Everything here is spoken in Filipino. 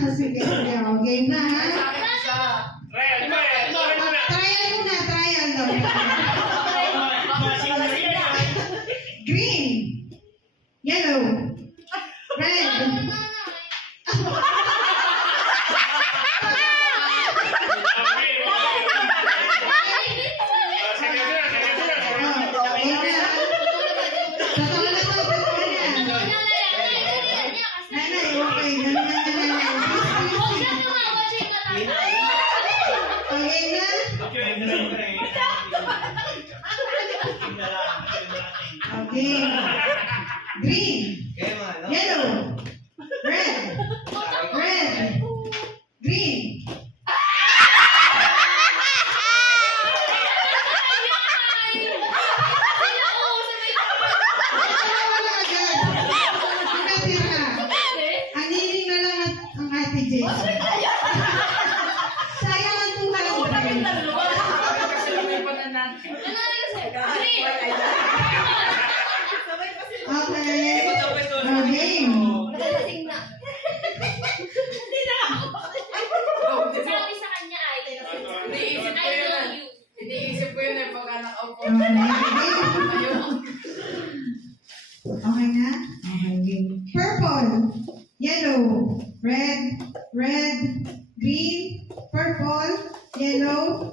Sige, sige. Okay na, ha? Red. Trial muna, trial daw. Green. Yellow. Red. Okay. Green. Yellow. Red. Red. Green. Wala agad. Ang natira. Ang hiling na lang ang Ate Jason. Sayang ang 200. Okay. Game. Sabi sa kanya ay, Iniisip ko yun eh, pagka nakaupo. Okay na? Okay, game. Purple. Yellow. Red. Red. Green. Purple. Yellow.